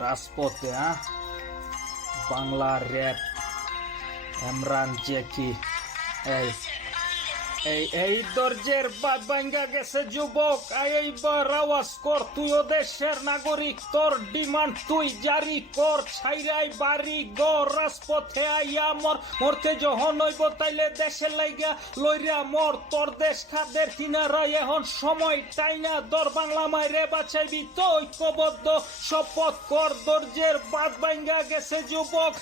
রাজপথে বাংলা র্যাপ ইমরান জ্যাকি এই দরজের বাদ ভাঙ্গা গেছে যুবক এইবার আওয়াজ কর তুইও দেশের নাগরিক তোর ডিমান্ড তুই জারি কর ছাইরাই বাড়ি গর রাজপথে আইয়া মরতে যখন হইব তাইলে দেশে লাইগা লইরা মর তোর দেশ খাদের কিনারায় এখন সময় তাই না দর বাংলা মাইরে বাঁচাইবি তো ঐক্যবদ্ধ শপথ কর দরজের বাদ ভাঙ্গা গেছে যুবক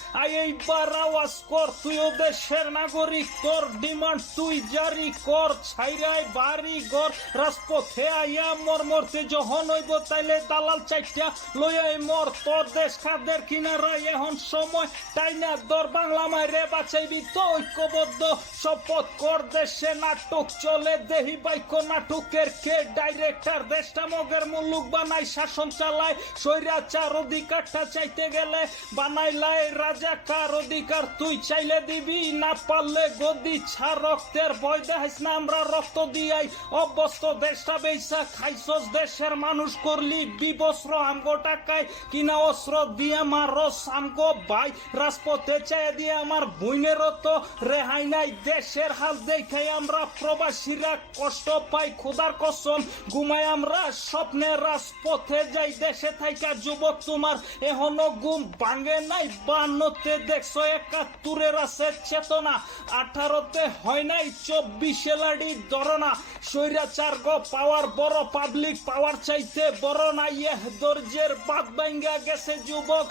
এইবার আওয়াজ কর তুইও দেশের নাগরিক তোর ডিমান্ড তুই জারি কর ছাইরাই বাড়ি ঘর রাজপথে আইয়া মরতে যখন হইব তাইলে দালাল চাইটা লইয়াই মর তোর দেশ খাদের কিনারায় এখন সময় তাই না দর বাংলা মাইরে বাঁচাইবি তো ঐক্যবদ্ধ শপথ কর দেশে নাটক চলে দেহি বাইক নাটকের কে ডাইরেক্টর দেশটা মগের মুলুক বানাই শাসন চালায় স্বৈরাচার অধিকারটা চাইতে গেলে বানাইলাই রাজাকার অধিকার তুই চাইলে দিবি না পারলে গদি ছা রক্তের ভয় দেখাইস না আমরা রক্ত দিয়াই অবস্থ দেশটা বেইসা খাইছস দেশের মানুষ করলি বিবস্ত্র আমগো টাকায় কিনা অস্ত্র দিয়ে মারস আমগো ভাই রাজপথে চাই দিয়ে আমার বইনেরও তো রেহাই নাই দেশের হাল দেখাই আমরা প্রবাসীরা কষ্ট পাই খোদার কসম ঘুমাই আমরা স্বপ্নে রাজপথে যাই দেশে থাইকা যুবক তোমার এখনো ঘুম ভাঙে নাই 52-তে দেখছো 71-এর আছে চেতনা 18-তে হয় নাই 24-এ লাড়ি ধরনা স্বৈরাচার গো পাওয়ার বড় পাবলিক পাওয়ার চাইতে বড় না দরজের বাদ ভাঙ্গা গেছে যুবক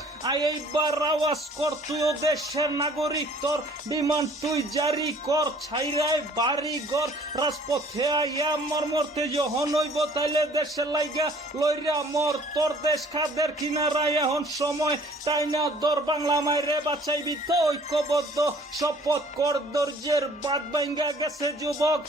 এইবার আওয়াজ কর তুইও দেশের নাগরিক তোর ডিমান্ড তুই জারি কর ছাইরাই বাড়ি ঘর রাজপথে আইয়া মরতে যখন হইব তাইলে দেশের লাইগা লইরা মর তোর দেশ খাদের কিনারায় এখন সময় তাই না দর বাংলা মাইরে বাঁচাইবি তো ঐক্যবদ্ধ শপথ কর দরজের বাদ ভাঙ্গা গেছে যুবক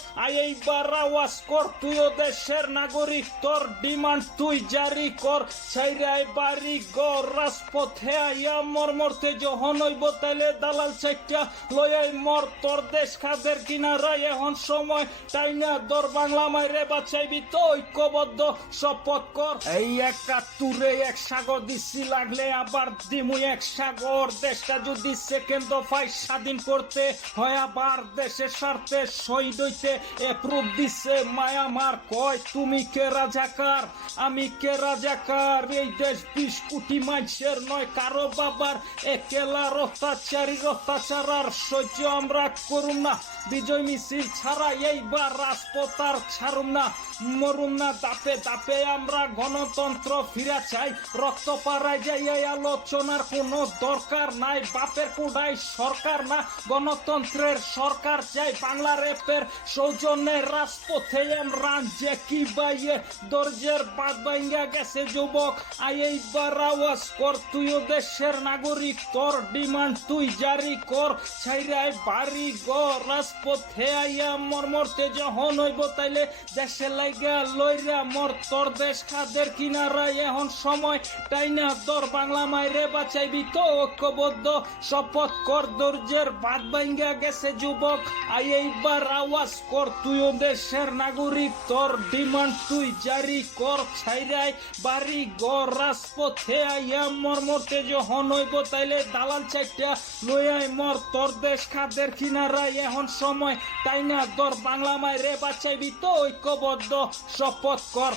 এইবার আওয়াজ কর তুইও দেশের নাগরিক তোর ডিমান্ড তুই জারি কর ছাইরাই বাড়ি ঘর রাজপথে আইয়া মরতে যখন হইব তাইলে দালাল চাইটা লইয়াই মর তোর দেশ খাদের কিনারায় এখন সময় তাই না দর বাংলা মাইরে বাঁচাইবি তো ঐক্যবদ্ধ শপথ কর এই 71-এ এক সাগর দিচ্ছি লাগলে আবার দিমু এক সাগর দেশটা যদি সেকেন্ড দফায় স্বাধীন করতে হয় আবার দেশের স্বার্থে শহীদ হইতে এপ্রুভ দিছে মায়ামার কয় তুমি কে রাজাকার আমি কে রাজাকার এই দেশ 20 কোটি মানুষের নয় কারো বাবার একেলার অত্যাচার আর সহ্য আমরা করুম না বিজয় মিছিল ছাড়া এইবার রাজপথ আর ছাড়ুম না মরুম না দাপে দাপে আমরা গণতন্ত্র ফিরা চাই রক্ত পাড়ায় যাই এই আলোচনার কোনো দরকার নাই বাপের কোডাই সরকার না গণতন্ত্রের সরকার চাই বাংলা রেপের সৌজন্যে রাজপথে ইমরান জ্যাকি বাইয়ে দরজের বাদ ভাঙ্গা গেছে যুবক এইবার আওয়াজ কর তুইও দেশের নাগরিক তোর ডিমান্ড তুই জারি কর ছাইরাই বাড়ি ঘর রাজপথে আইয়া মরতে যখন হইব তাইলে দেশে লাইগা লইরা মর তোর দেশ খাদের কিনারায় এখন সময় তাই না তোর বাংলা মাইরে বাঁচাইবি তো ঐক্যবদ্ধ শপথ কর দরজের বাদ ভাঙ্গা গেছে যুবক এইবার আওয়াজ কর তুইও দেশের নাগরিক তোর ডিমান্ড তুই জারি কর ছাইরাই বাড়ি ঘর রাজপথে আইয়া মরতে যখন হইব তাইলে দালাল চাইটা লইয়াই মর তোর দেশ খাদের কিনারায় এখন সময় তাই না তোর বাংলা মাইরে বাঁচাইবি তো ঐক্যবদ্ধ শপথ কর